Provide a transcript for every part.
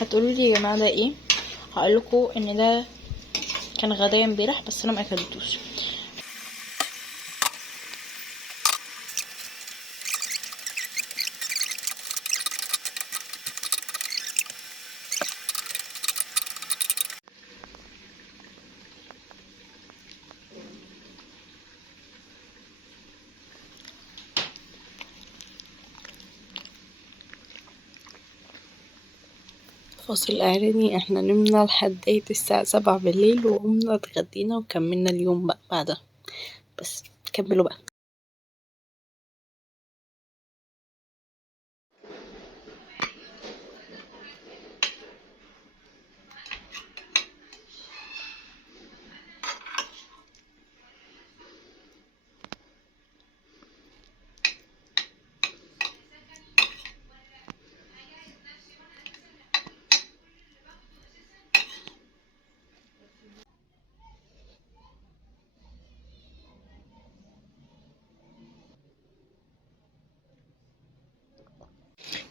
هتقولوا لي يا جماعه ده ايه؟ هقول لكم ان ده كان غدايا امبارح بس انا ما اكلتوش. فاصل اعلاني. احنا نمنا لحد الساعة 7 بالليل وقمنا اتغدينا وكملنا اليوم بقى بعدها. بس كملوا بقى.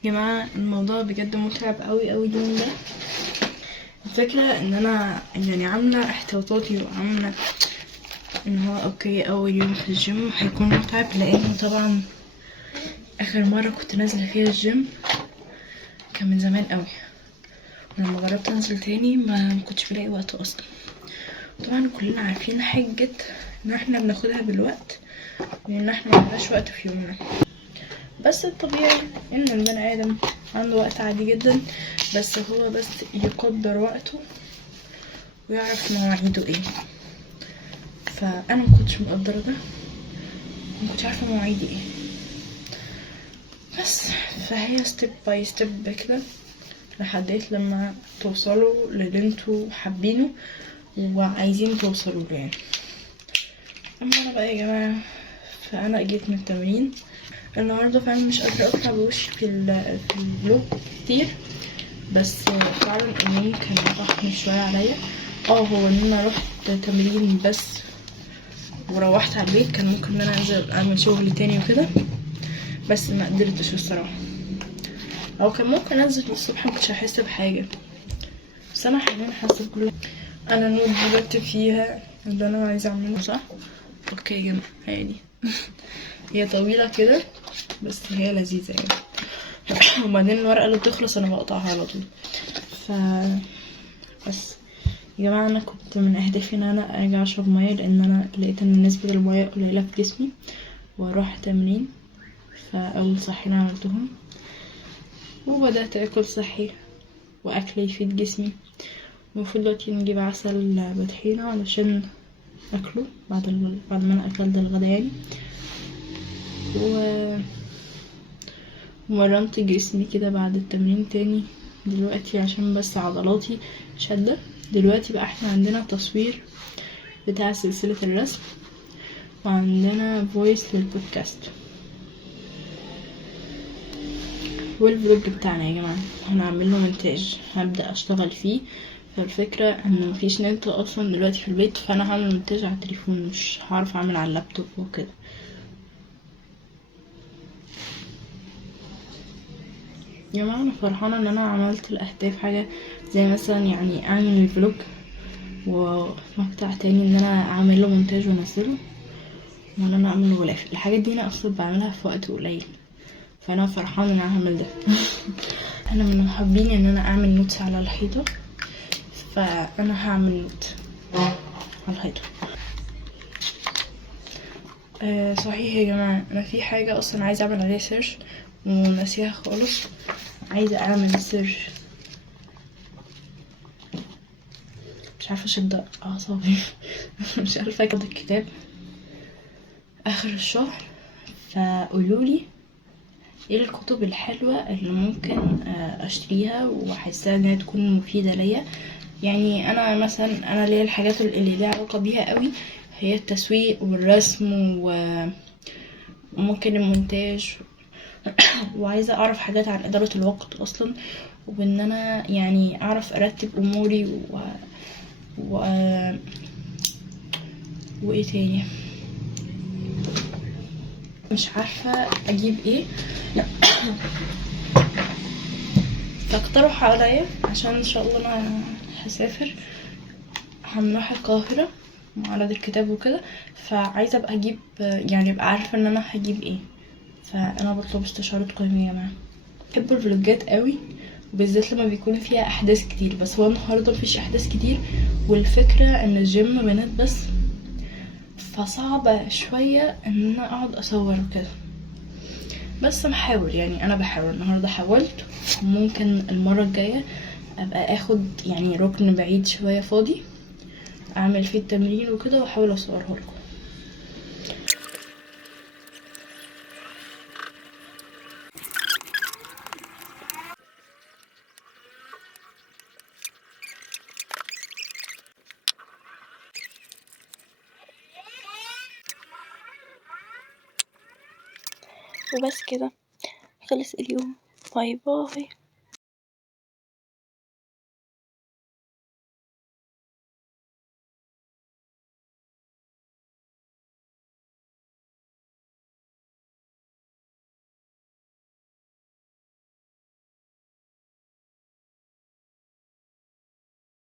يا جماعه الموضوع بجد متعب قوي قوي اليوم ده. الفكره ان انا يعني عامله احتياطاتي وعامله ان هو اوكي اول يوم في الجيم هيكون متعب، لانه طبعا اخر مره كنت نازله فيها الجيم كان من زمان قوي، ولما جربت انزل تاني ما كنتش بلاقي وقت اصلا. طبعا كلنا عارفين حجه ان احنا بناخدها بالوقت وان احنا ملناش وقت في يومنا، بس الطبيعي ان البني ادم عنده وقت عادي جدا، بس هو بس يقدر وقته ويعرف مواعيده ايه. فانا مكنتش مقدره ده، مكنتش عارفه مواعيدي ايه، بس فهي ستيب باي ستيب كده لحد لما توصلوا للي انتوا حابينه وعايزين توصلوا له يعني. اما انا بقى يا جماعه فانا جيت من التمرين النهارده فعلا مش قادره اطلع بوشي في الفلوج كتير، بس فعلا اليوم كان ضخم شويه عليا. هو ان انا رحت تمرين بس وروحت على البيت، كان ممكن ان انا انزل اعمل شغل تاني وكده، بس ما قدرتش الصراحه. او كان ممكن انزل الصبح مكنتش هحس بحاجه، بس انا حاليا حاسه بكل. انا نوت دي بكتب فيها اللي انا عايزه اعمله، صح؟ اوكي يا جماعه هي دي. هي طويله كده بس هي لذيذه يعني. وبعدين الورقه اللي بتخلص انا بقطعها على طول. بس يا جماعه انا كنت من اهدافي ان انا ارجع اشرب ميه، لان انا لقيت ان نسبه الميه قليله في جسمي واروح تمرين. فاول صحين عملتهم وبدات اكل صحي واكل يفيد جسمي. المفروض دلوقتي نجيب عسل بطحينه علشان اكله بعد ما انا اكلت الغدا يعني. ومرنت جسمي كده بعد التمرين تاني دلوقتي عشان بس عضلاتي شدة. دلوقتي بقى احنا عندنا تصوير بتاع سلسلة الرسم وعندنا فويس للبودكاست والفلوج بتاعنا يا جماعة هنعمل له مونتاج، هبدأ اشتغل فيه. فالفكرة ان مفيش نت اصلا دلوقتي في البيت، فانا هعمل مونتاج على التليفون، مش هعرف اعمل على اللابتوب وكده. يا جماعة انا فرحانة ان انا عملت الاهداف، حاجة زي مثلا يعني اعمل الفلوج ومقطع تاني ان انا اعمل له مونتاج وانزله، وان انا اعمل غلاف. الحاجات دي انا اصلا بعملها في وقت قليل، فانا فرحانة ان انا اعمل ده. انا من محبين ان انا اعمل نوتس على الحيطة، فانا هعمل نوت على الحيطة. صحيح يا جماعة انا في حاجة اصلا عايزة اعمل عليها سيرش ونسيها خالص. عايزة اعمل سيرش، مش عارفة اشد اعصابي. مش عارفة اكتب الكتاب اخر الشهر، فقولولي ايه الكتب الحلوة اللي ممكن اشتريها واحسها انها تكون مفيدة ليا. يعني انا مثلا انا ليا الحاجات اللي ليها علاقة بيها قوي هي التسويق والرسم وممكن المونتاج. وعايزة اعرف حاجات عن ادارة الوقت اصلا، وان انا يعني اعرف ارتب اموري وايه تاني مش عارفة اجيب ايه. فاقترحوا عليا عشان ان شاء الله انا هسافر، هنروح القاهرة معرض الكتاب وكده، فعايزة ابقى اجيب يعني ابقى عارفة ان انا هجيب ايه، فانا بطلب استشارتكم يا جماعة. بحب الفلوجات قوي وبالذات لما بيكون فيها احداث كتير، بس هو النهارده مفيش احداث كتير، والفكرة ان الجيم بنات بس، فصعبة شوية ان انا اقعد اصور وكده، بس بحاول يعني انا بحاول. النهارده حاولت، ممكن المرة الجاية ابقى اخد يعني ركن بعيد شوية فاضي اعمل فيه التمرين وكده واحاول اصوره لكم. وبس كده خلص اليوم. باي باي.